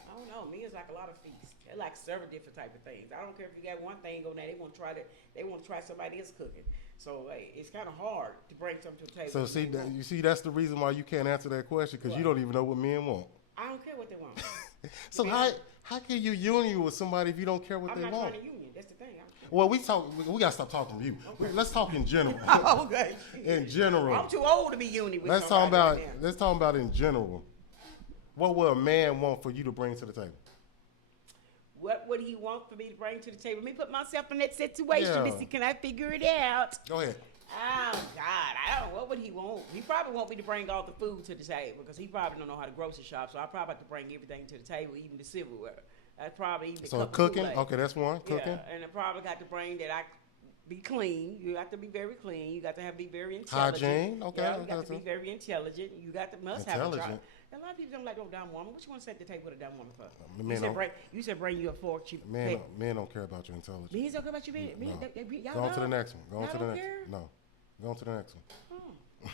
I don't know. Me, it's like a lot of feasts. They like several different type of things. I don't care if you got one thing on there. They want to try somebody else cooking. So it's kind of hard to bring something to the table. So that's the reason why you can't answer that question because you don't even know what men want. I don't care what they want. So how can you union with somebody if you don't care what I'm they not want? trying to union. That's the thing. Well, we gotta stop talking to you. Okay. Let's talk in general. Okay. In general. I'm too old to be union with Let's somebody talk about right now. let's talk about in general. What will a man want for you to bring to the table? What would he want for me to bring to the table? Let me put myself in that situation. Yeah. Missy, can I figure it out? Go ahead. Oh, God. I don't know. What would he want? He probably want me to bring all the food to the table because he probably don't know how to grocery shop. So I probably have to bring everything to the table, even the silverware. That's probably even the So cup of cooking, Kool-Aid. okay, that's one. Cooking. Yeah, and I probably got to bring that I be clean. You have to be very clean. You got to be very intelligent. Hygiene, okay, Yeah, you okay, got to be so- very intelligent. You got to must have a job. Intelligent. A lot of people don't like no dumb woman. What you want to set the table with a dumb woman for? Men You said bring you a fork. Men don't care about your intelligence. Men don't care about you. No. Y'all Go on to the don't? next one. Go on Y'all to the don't next care? one. No. Go on to the next one. Oh.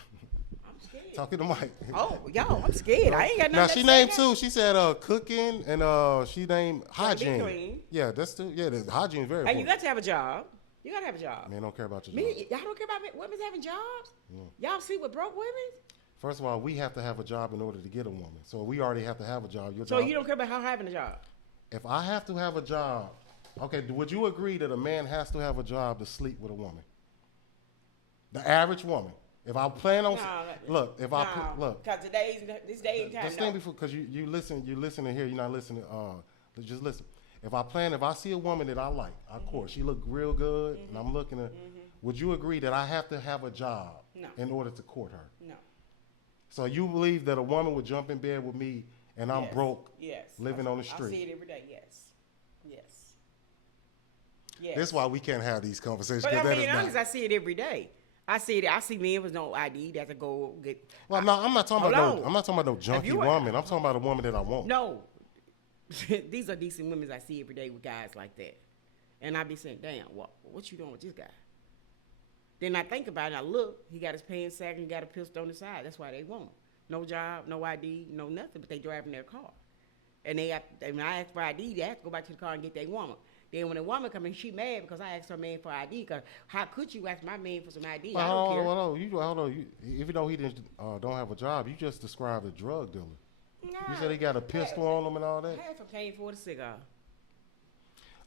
I'm scared. Talk to the mic. Oh, y'all, I'm scared. I ain't got nothing Now to she say named now. two. She said cooking and she named hygiene. clean. Yeah, that's two. Yeah, the hygiene is very And you important. got to have a job. You got to have a job. Men don't care about your Men, job. y'all don't care about women having jobs? Y'all see what broke women? First of all, we have to have a job in order to get a woman. So we already have to have a job. Your So job. you don't care about her having a job? If I have to have a job, okay, would you agree that a man has to have a job to sleep with a woman? The average woman. If I plan on look, because this day and time. Just think before, because you listening here, you're not listening. Just listen. If I see a woman that I like, of course, she look real good, and I'm looking at. Would you agree that I have to have a job in order to court her? No. So you believe that a woman would jump in bed with me and I'm Yes. broke, Yes. living on the I street? see it every day. Yes. Yes. Yes. That's why we can't have these conversations. But 'Cause I that mean, is honest, not. I see it every day. I see men with no ID that to go get. Well, no, I'm not talking Hold about on. I'm not talking about no junkie you- woman. I'm talking about a woman that I want. No, these are decent women I see every day with guys like that, and I be saying, "Damn, what you doing with this guy?" Then I think about it. I look, he got his pants sagged and got a pistol on the side. That's why they want him. No job, no ID, no nothing, but they driving their car. And when I ask for ID, they have to go back to the car and get their woman. Then when a woman come in, she mad because I asked her man for ID. Cause how could you ask my man for some ID? Well, I don't care. Hold on. Even though he didn't don't have a job, you just described a drug dealer. Nah, You said he got a pistol on him and all that. Half a cane for the cigar.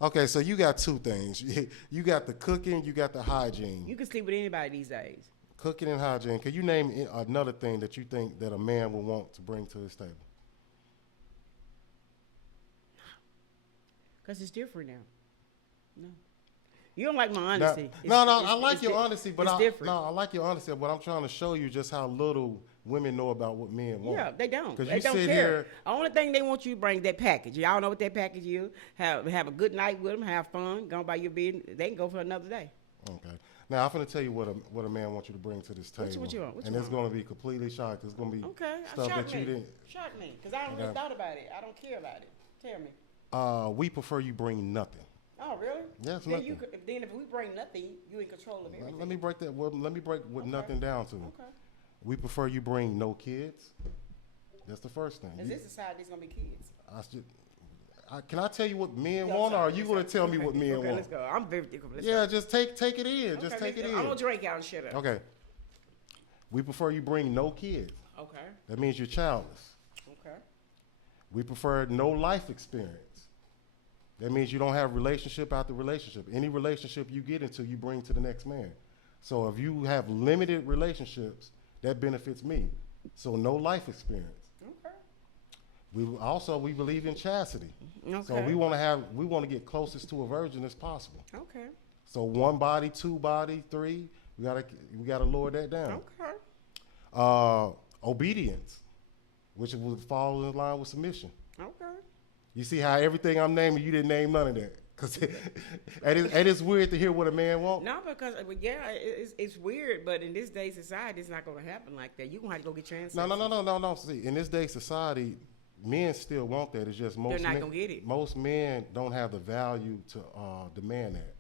Okay, so you got two things. You got the cooking, you got the hygiene. You can sleep with anybody these days. Cooking and hygiene. Can you name another thing that you think that a man would want to bring to his table? Cause it's different now. No. You don't like my honesty. I like your honesty, but it's different. I like your honesty, but I'm trying to show you just how little women know about what men want. Yeah, they don't. Because They you don't sit care. here. The only thing they want you to bring is that package. Y'all know what that package is. Have a good night with them. Have fun. Go by your business. They can go for another day. Okay. Now I'm going to tell you what a man wants you to bring to this table. What you want? It's going to be completely shocked. It's going to be stuff Shock that you didn't. Shock me, because I don't really thought about it. I don't care about it. Tell me. We prefer you bring nothing. Oh, really? Yes, then nothing. Then if we bring nothing, you in control of everything. Let me break that. Well, let me break with nothing down to. Okay. We prefer you bring no kids. That's the first thing. Is this society gonna be kids? Can I tell you what men want, or are you going to tell me what men want? Okay, let's go. I'm very different. Just take it in. Just take it in. I'm gonna drink out and shut up. Okay. We prefer you bring no kids. Okay. That means you're childless. Okay. We prefer no life experience. That means you don't have relationship after relationship. Any relationship you get into, you bring to the next man. So if you have limited relationships, that benefits me. So no life experience. Okay. We believe in chastity. Okay. So we want to get closest to a virgin as possible. Okay. So 1 body, 2 body, 3. We gotta lower that down. Okay. Obedience, which would fall in line with submission. Okay. You see how everything I'm naming, you didn't name none of that. Cause it's weird to hear what a man wants. No, because it's weird, but in this day society, it's not going to happen like that. You gonna have to go get your ancestors. No. See, in this day society, men still want that. It's just They're not gonna get it. Most men don't have the value to demand that.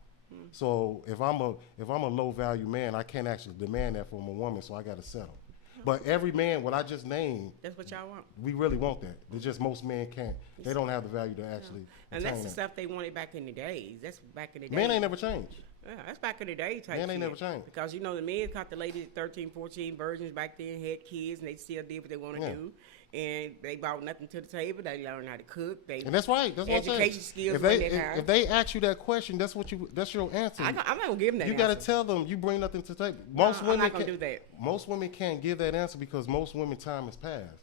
So if I'm a low value man, I can't actually demand that from a woman. So I got to settle. But every man, what I just named, that's what y'all want. We really want that. It's just most men can't. They don't have the value to actually. And that's the that. stuff they wanted back in the days. That's back in the days. Men ain't never changed. Yeah, that's back in the day type Men ain't shit. never changed. Because, the men caught the ladies 13, 14 virgins back then, had kids, and they still did what they want to do. And they brought nothing to the table. They learned how to cook. And that's right. That's what I'm saying. Education skills if they ask you that question, that's your answer. I'm not going to give them that You got to tell them you bring nothing to the table. I'm not going to do that. Most women can't give that answer because most women time has passed.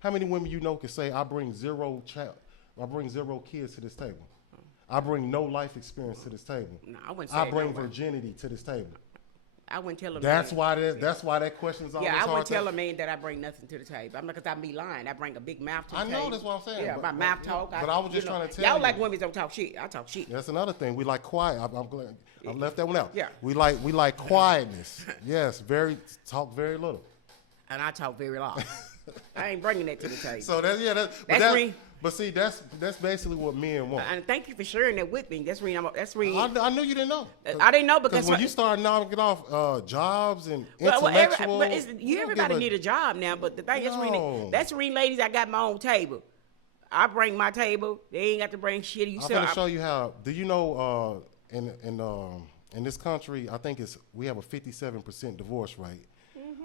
How many women can say, I bring zero kids to this table? I bring no life experience to this table. No, I wouldn't say I bring virginity to this table. I wouldn't tell a that's man. That's why that question's always hard. Yeah, I wouldn't tell a man that I bring nothing to the table. I'm not, because I'd be lying. I bring a big mouth to the table. I know, that's what I'm saying. Yeah, my mouth talk. But I was just trying to tell you. Y'all like women don't talk shit. I talk shit. That's another thing. We like quiet. I'm glad I left that one out. Yeah. We like quietness. Yes, talk very little. And I talk very loud. I ain't bringing that to the table. So that's me. But see, that's basically what men want. And thank you for sharing that with me. That's I knew you didn't know. I didn't know because when you start knocking off jobs and intellectual, everybody need a job now. But the thing that's the reason, ladies, I got my own table. I bring my table. They ain't got to bring shit. I'm going to show you how. Do you know in this country, I think we have a 57% divorce rate.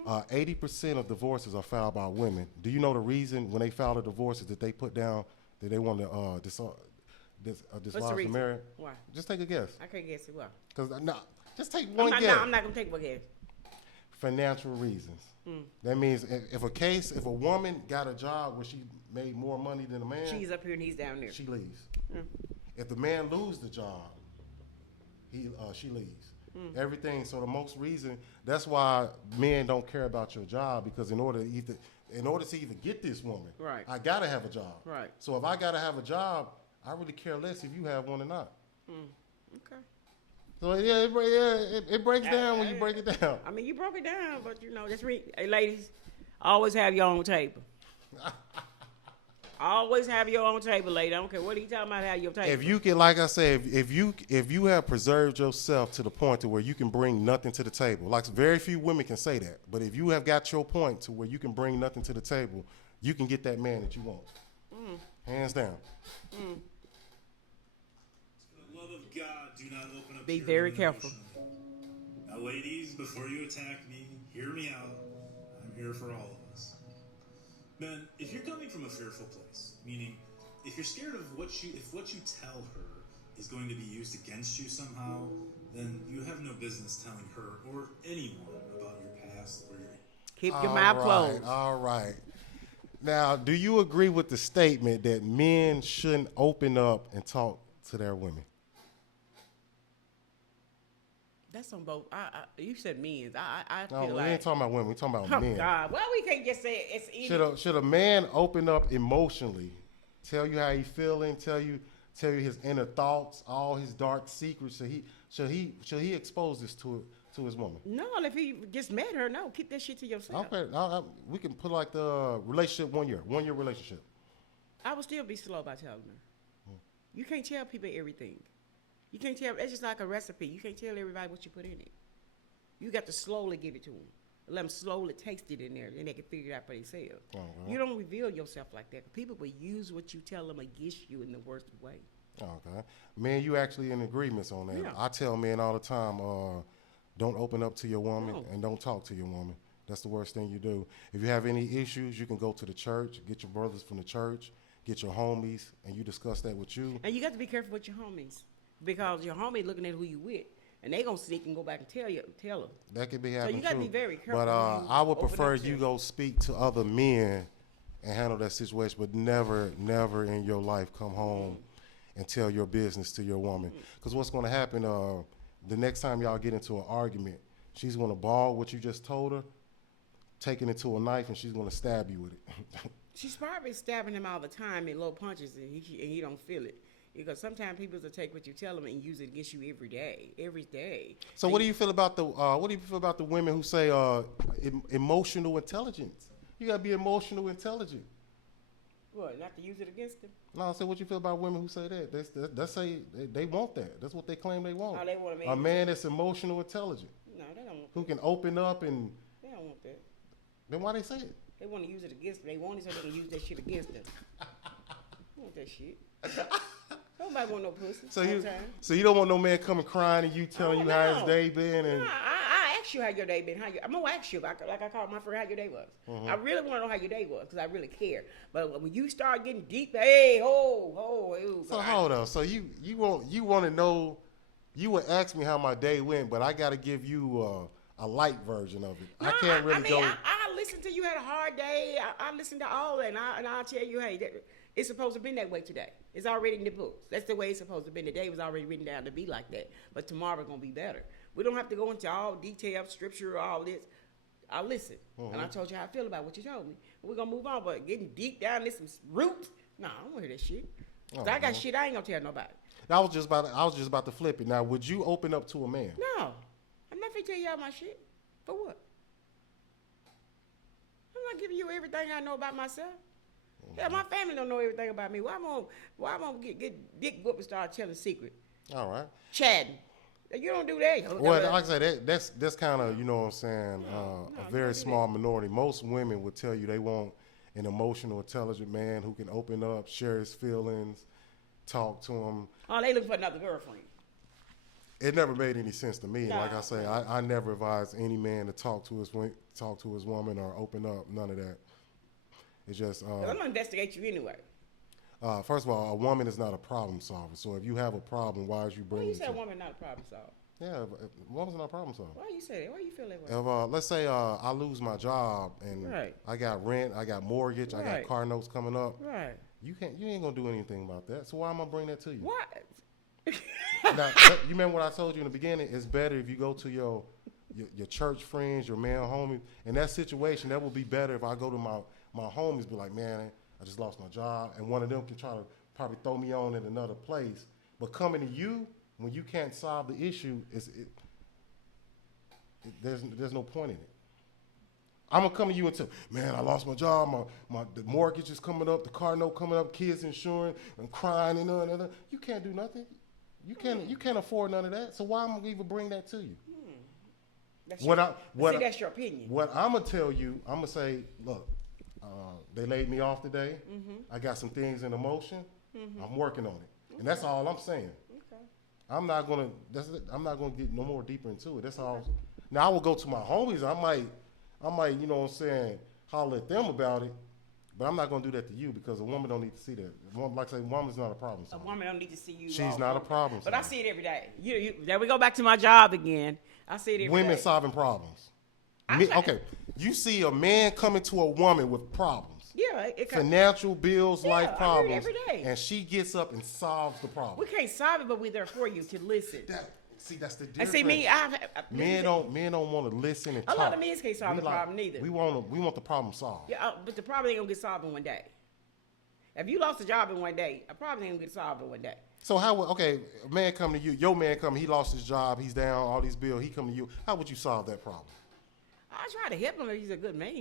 80% of divorces are filed by women. Do you know the reason when they file a divorce is that they put down that they want to dislodge the marriage? Why? Just take a guess. I can't guess it. Why? Because just take one guess. I'm not gonna take one guess. Financial reasons. That means if a woman got a job where she made more money than a man, she's up here and he's down there. She leaves. If the man loses the job, she leaves. Everything. So the most reason that's why men don't care about your job, because in order to even get this woman, right, I gotta have a job. Right. So if I gotta have a job, I really care less if you have one or not. Okay. So it breaks down when you break it down. I mean, you broke it down, but that's hey, ladies, always have your own table. Always have your own table, lady. I don't care what are you talking about. Have your table. If you can, like I said, if you have preserved yourself to the point to where you can bring nothing to the table, like very few women can say that, but if you have got your point to where you can bring nothing to the table, you can get that man that you want. Hands down. The love of do not open up Be to very your careful. Now, ladies, before you attack me, hear me out. I'm here for all of us. Men, if you're coming from a fearful place, meaning if you're scared of if what you tell her is going to be used against you somehow, then you have no business telling her or anyone about your past or your... Keep your mouth closed. All right. Now, do you agree with the statement that men shouldn't open up and talk to their women? That's on both. You said men. I No, feel we like. ain't talking about women. We talking about men. Oh God! Well, we can't just say it's either. Should a man open up emotionally, tell you how he feeling, tell you his inner thoughts, all his dark secrets? Should he expose this to his woman? No, if he just met her, no, keep that shit to yourself. Okay, we can put like the relationship 1 year relationship. I would still be slow by telling her. You can't tell people everything. You can't tell. It's just like a recipe. You can't tell everybody what you put in it. You got to slowly give it to them. Let them slowly taste it in there, and they can figure it out for themselves. Okay. You don't reveal yourself like that. People will use what you tell them against you in the worst way. Okay, man, you actually in agreements on that. Yeah. I tell men all the time, don't open up to your woman and don't talk to your woman. That's the worst thing you do. If you have any issues, you can go to the church, get your brothers from the church, get your homies, and you discuss that with you. And you got to be careful with your homies, because your homie looking at who you with, and they gonna sneak and go back and tell them. That could be happening. So you got to be very careful. But I would prefer you go speak to other men and handle that situation, but never in your life come home and tell your business to your woman. Because what's going to happen, the next time y'all get into an argument, she's going to ball what you just told her, taking it to a knife, and she's going to stab you with it. She's probably stabbing him all the time in low punches, and he don't feel it. Because sometimes people will take what you tell them and use it against you every day. So what do you feel about the women who say emotional intelligence? You gotta be emotional intelligent. What? Not to use it against them? No, I said, what you feel about women who say that? They say they want that. That's what they claim they want. Oh, they want a man that's emotional intelligent. No, they don't want who that. can open up and. They don't want that. Then why they say it? They want to use it against them. They want it so they can use that shit against them. They want that shit. Nobody want no pussy. So you don't want no man coming crying and you telling you how his day been and. No, I ask you how your day been. I'm gonna ask you like I called my friend how your day was. Mm-hmm. I really want to know how your day was because I really care. But when you start getting deep, hey, ho. So hold on. So you want to know? You would ask me how my day went, but I got to give you a light version of it. No, I can't really go. I listened to you had a hard day. I listened to all that, and I'll tell you, hey, it's supposed to be that way today. It's already in the books. That's the way it's supposed to be. The day was already written down to be like that. But tomorrow's going to be better. We don't have to go into all detail, scripture, all this. I listen. And I told you how I feel about what you told me. We're going to move on. But getting deep down in some roots, nah, I don't want to hear that shit. I got shit I ain't going to tell nobody. I was just about to flip it. Now, would you open up to a man? No. I'm not going to tell you all my shit. For what? I'm not giving you everything I know about myself. Yeah, my family don't know everything about me. Why am I gonna get dick whooped and start telling secret? All right. Chatting. You don't do that. Well, like I said, that's kind of, you know what I'm saying, a very small minority. Most women would tell you they want an emotional, intelligent man who can open up, share his feelings, talk to him. Oh, they looking for another girlfriend. It never made any sense to me. No, like I say, I never advise any man to talk to his woman or open up. None of that. It's just. I'm gonna investigate you anyway. First of all, a woman is not a problem solver. So if you have a problem, why is you bringing? Why you say a woman not a problem solver? Yeah, a woman's not a problem solver. Why you say that? Why you feel that way? If let's say I lose my job and I got rent, I got mortgage, I got car notes coming up. Right. You ain't gonna do anything about that. So why am I bringing that to you? What? Now, you remember what I told you in the beginning? It's better if you go to your church friends, your male homies. In that situation, that would be better if I go to my homies, be like, man, I just lost my job, and one of them can try to probably throw me on in another place. But coming to you when you can't solve the issue, there's no point in it. I'm gonna come to you and tell, man, I lost my job, the mortgage is coming up, the car note coming up, kids insurance, I'm crying and none. You can't do nothing. You can't afford none of that. So why am I gonna even bring that to you? That's your opinion. What I'm gonna tell you, I'm gonna say, look, they laid me off today. Mm-hmm. I got some things in motion. Mm-hmm. I'm working on it, and that's all I'm saying. Okay. I'm not gonna get no more deeper into it. That's all. Now I will go to my homies. I might, you know what I'm saying, holler at them about it. But I'm not gonna do that to you because a woman don't need to see that. Like I say, a woman's not a problem. A woman don't need to see you. She's not a problem. But I see it every day. There we go back to my job again. I see it every day. Women solving problems. Okay, you see a man coming to a woman with problems. Yeah, financial bills, life problems, every day. And she gets up and solves the problem. We can't solve it, but we're there for you to listen. That's the difference. And see, men don't want to listen and talk. A lot of men can't solve the problem neither. We want the problem solved. Yeah, but the problem ain't gonna get solved in one day. If you lost a job in one day, a problem ain't gonna get solved in one day. So a man come to you, your man come, he lost his job, he's down, all these bills, he come to you. How would you solve that problem? I try to help him if he's a good man.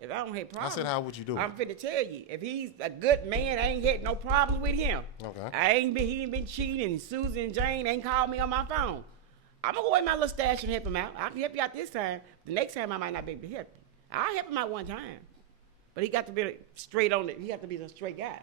If I don't have problems, I said, how would you do it? I'm finna tell you. If he's a good man, I ain't had no problems with him. Okay. He ain't been cheating. Susan and Jane ain't called me on my phone. I'm gonna go in my little stash and help him out. I can help you out this time. The next time I might not be able to help you. I'll help him out one time. But he got to be straight on it. He got to be a straight guy.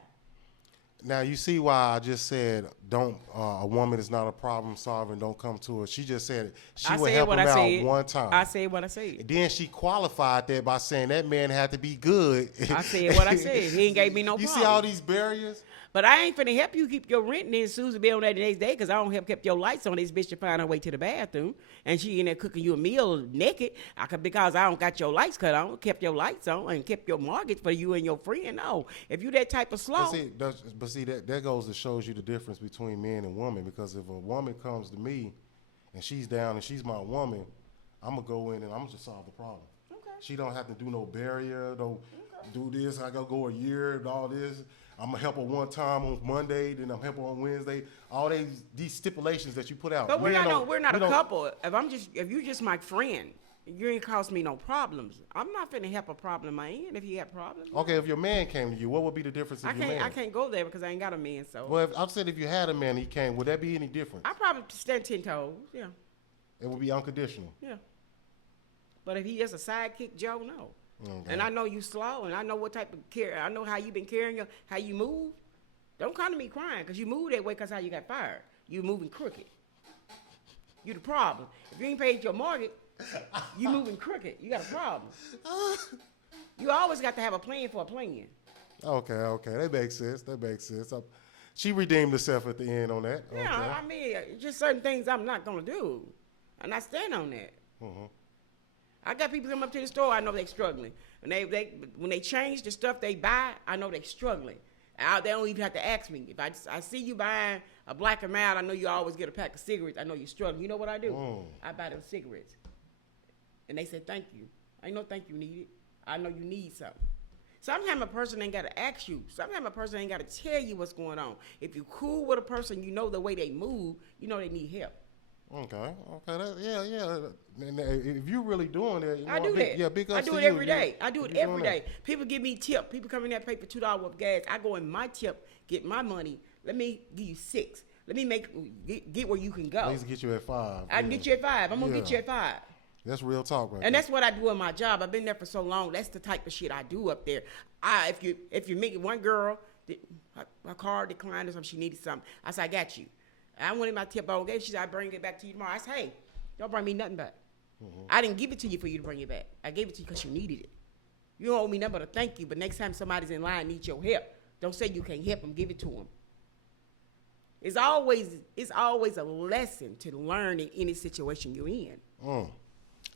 Now you see why I just said a woman is not a problem solver and don't come to her. She just said she would help him out one time. I said what I said. And then she qualified that by saying that man had to be good. I said what I said. He ain't gave me no problem. You see all these barriers? But I ain't finna help you keep your rent and then Susan be on that the next day because I don't help keep your lights on. This bitch to find her way to the bathroom and she in there cooking you a meal naked. Because I don't got your lights cut on, kept your lights on and kept your mortgage for you and your friend. No, if you that type of slow. But see that goes to shows you the difference between men and women because if a woman comes to me and she's down and she's my woman, I'm gonna go in and I'm gonna just solve the problem. Okay. She don't have to do no barrier, don't do this. I gotta go a year and all this. I'm gonna help her one time on Monday, then I'm help her on Wednesday. All these stipulations that you put out. But we're not a couple. If you just my friend, you ain't cause me no problems. I'm not finna help a problem in my end if you have problems. Okay, if your man came to you, what would be the difference if your man? I can't go there because I ain't got a man. So. Well, I've said if you had a man, he came. Would that be any different? I probably stand 10 toes. Yeah. It would be unconditional. Yeah. But if he just a sidekick Joe, no. Okay. And I know you slow, and I know what type of care. I know how you been carrying how you move. Don't come to me crying because you move that way because how you got fired. You moving crooked. You the problem. If you ain't paid your mortgage, you moving crooked. You got a problem. You always got to have a plan for a plan. Okay. That makes sense. She redeemed herself at the end on that. Yeah, okay. I mean, just certain things I'm not going to do. And I stand on that. Mm-hmm. I got people come up to the store, I know they struggling. And when they change the stuff they buy, I know they struggling. They don't even have to ask me. If I see you buying a Black and Mild, I know you always get a pack of cigarettes. I know you're struggling. You know what I do? I buy them cigarettes. And they say, thank you. I know thank you needed. I know you need something. Sometimes a person ain't got to ask you. Sometimes a person ain't got to tell you what's going on. If you cool with a person, you know the way they move, you know they need help. Okay. Yeah. And if you're really doing it, I do that. Yeah, big ups I do to it you. every day. I do it every day. People give me tip. People come in there pay for $2 worth of gas. I go in my tip, get my money. Let me give you 6. Let me get where you can go. I used to get you at 5. I can get you at 5. I'm gonna get you at 5. That's real talk, right? And that's what I do in my job. I've been there for so long. That's the type of shit I do up there. If you make one girl, her car declined or something, she needed something. I said, I got you. I wanted my tip on. She said, I'll bring it back to you tomorrow. I said, hey, don't bring me nothing back. Mm-hmm. I didn't give it to you for you to bring it back. I gave it to you because you needed it. You don't owe me nothing but a thank you, but next time somebody's in line and needs your help, don't say you can't help them. Give it to them. It's always a lesson to learn in any situation you're in.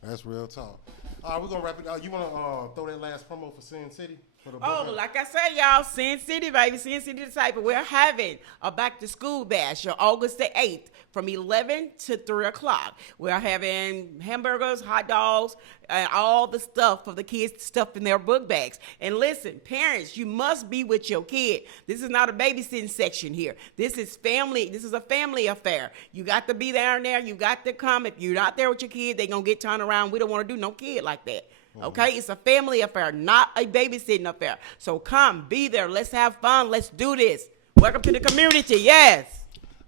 That's real talk. All right, we're going to wrap it up. You want to throw that last promo for Sin City? Like I said, y'all, Sin City, baby, Sin City Disciple. We're having a back-to-school bash on August the 8th from 11 to 3 o'clock. We're having hamburgers, hot dogs, and all the stuff for the kids to stuff in their book bags. And listen, parents, you must be with your kid. This is not a babysitting section here. This is family. This is a family affair. You got to be there and there. You got to come. If you're not there with your kid, they're going to get turned around. We don't want to do no kid like that. Okay, it's a family affair, not a babysitting affair. So come, be there. Let's have fun. Let's do this. Welcome to the community. Yes.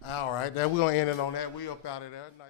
All right, then we're gonna end it on that. We up out of there. Nice.